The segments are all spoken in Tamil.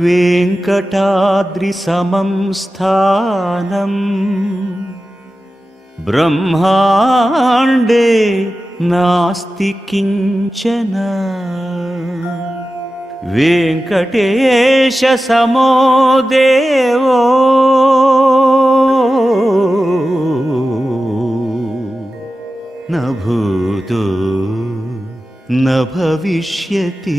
वेङ्कटाद्रि समं स्थानम् ब्रह्माण्डे नास्ति किञ्चन वेङ्कटेश समो देवो न भूतो न भविष्यति।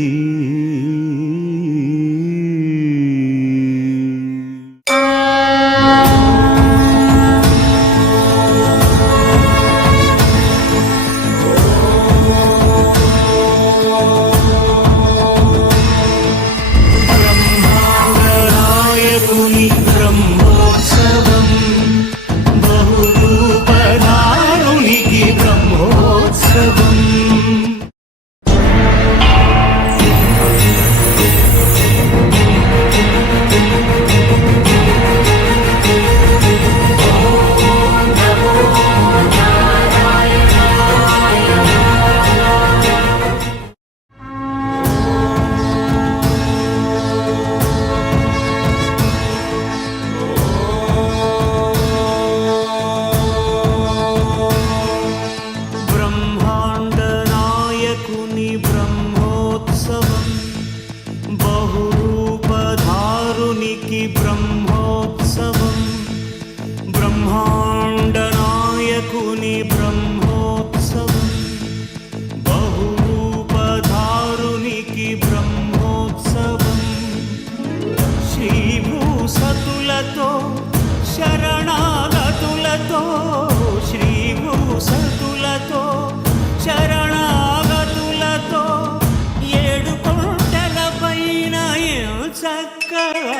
ब्रह्माण्डनायकुनि ब्रह्मोत्सवं बहुरूपधारुनिकि ब्रह्मोत्सवं श्रीभूसतुलतो शरणागतुलतो श्रीभूसतुलतो शरणागतुलतो ఏడు కొండల పైన చక్కగా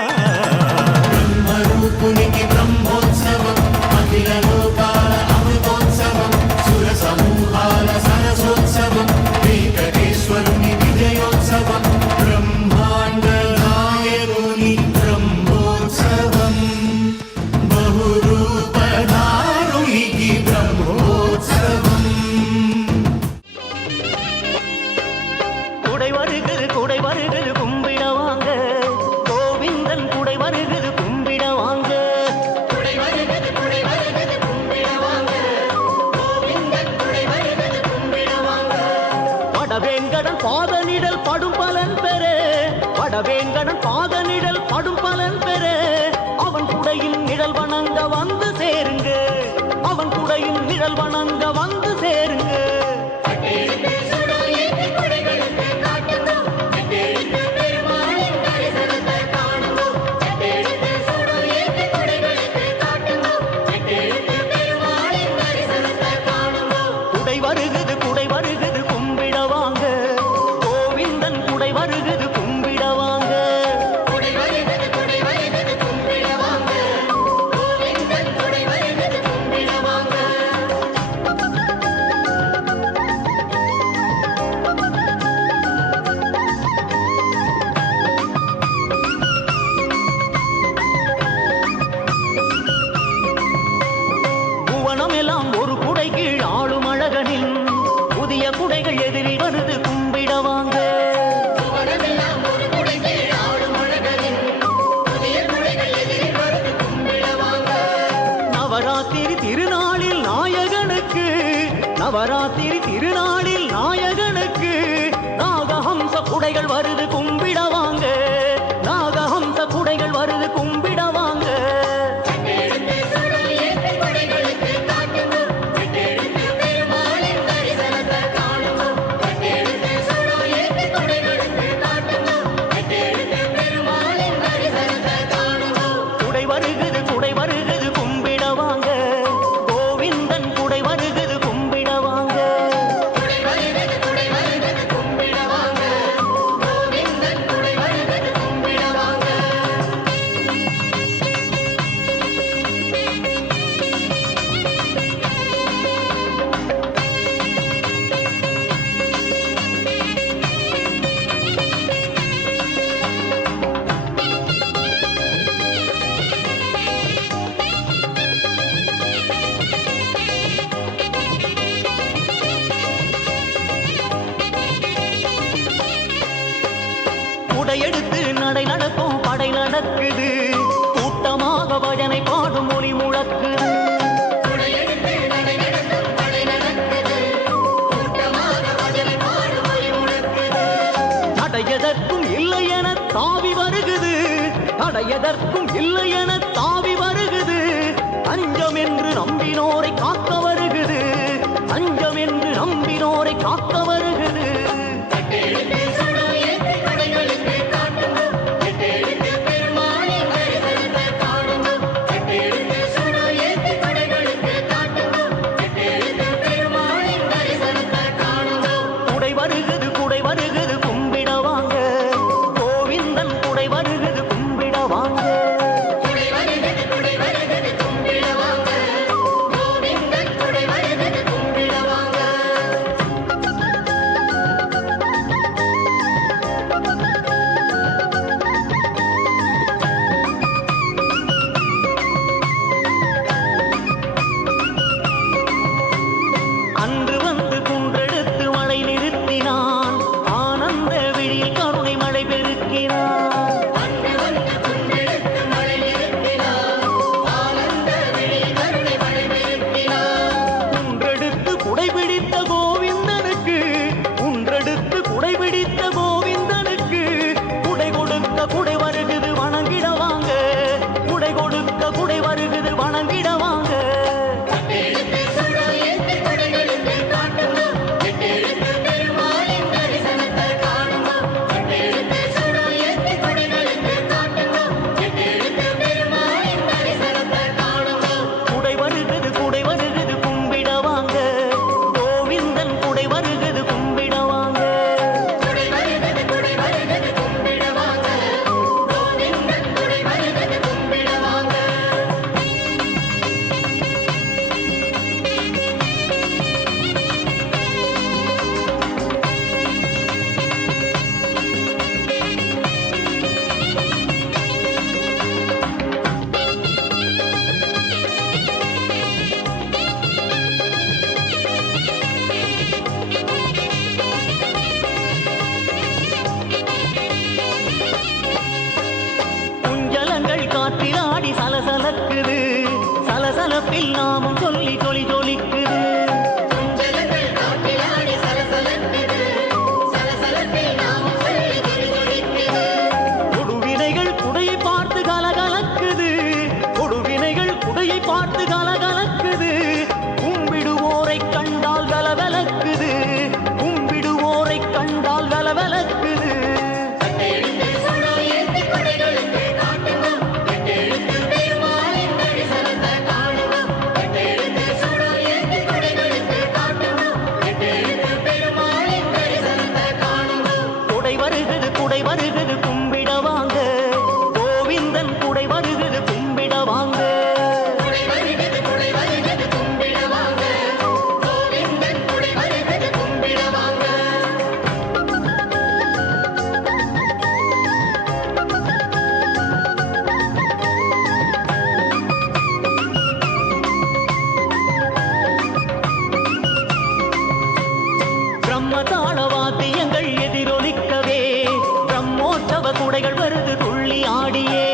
బ్రహ్మరూపునికి బ్రహ్మోత్సవం అఖిల లోకాల అమృతోత్సవం సుర సమూహాల సరసోత్సవం వెంకటేశ్వరుని విజయోత్సవం బ్రహ్మాండ నాయకుని బ్రహ్మోత్సవం బహురూపధారునికి బ్రహ్మోత్సవం குடை வருகிறது கும்பிட வாங்க கோவிந்தன் குடை வருகிறது கும்பிட வாங்க குடை வருகிறது கும்பிட வாங்க கோவிந்தன் குடை வருகிறது கும்பிட வாங்க வடவேங்கடன் பாதனிடல் படும் பலன் பெற வடவேங்கடன் பாதனிடல் படும் பலன் பெற அவன் குடையின் நிழல் வணங்க வந்து சேருங்க அவன் குடையின் நிழல் வணங்க வந்து சேருங்க குடை வருகிறது கும்பிட வாங்க கோவிந்தன் குடை வருகிறது கும்பிட வாங்க குடை வருகிறது கும்பிட வாங்க கோவிந்தன் குடை வருகிறது கும்பிட வாங்க புவனம் எல்லாம் ஒரு குடை கீழ் ஆளும் அழகனின் புதிய குடைகள் எதிரில் வருது கும்பிட வாங்க நவராத்திரி திருநாளில் நாயகனுக்கு நவராத்திரி திருநாளில் நாயகனுக்கு நாகஹம்ச குடைகள் வருது கும்பிட வாங்க நாகஹம்ச குடைகள் வருது கும்பிட வாங்க குடை வருகிறது கும்பிட வாங்க கோவிந்தன் குடை வருகிறது கும்பிட வாங்க குடை வருகிறது கும்பிட வாங்க கோவிந்தன் குடை வருகிறது கும்பிட வாங்க குடையெடுத்து நடை நடக்கும் இல்லை என தாவி வருகுது, தடையதற்கும் இல்லை என தாவி வருகுது. அஞ்சம் என்று நம்பினோரை காக்க வருகுது, அஞ்சம் என்று நம்பினோரை காக்க வருகுது. சலசலக்குது, சலசலப்பில் நாமும் சொல்லி சொல்லி ஜொலிக்குது. கொடுவினைகள் குடையை பார்த்து கலகலக்குது, கொடுவினைகள் குடையை பார்த்து கலகலக்குது. கும்பிடுவோரை கண்டால் கலவலக்குது, கும்பிடுவோரை கண்டால் கலவலக்குது. குடை வருகுது கும்பிட வாங்க, கோவிந்தன் குடை வருகுது கும்பிட வாங்க. பிரம்மதாள வாத்தியங்கள் எதிரொலிக்கவே, பிரம்மோற்சவ குடைகள் வருது துள்ளி ஆடியே.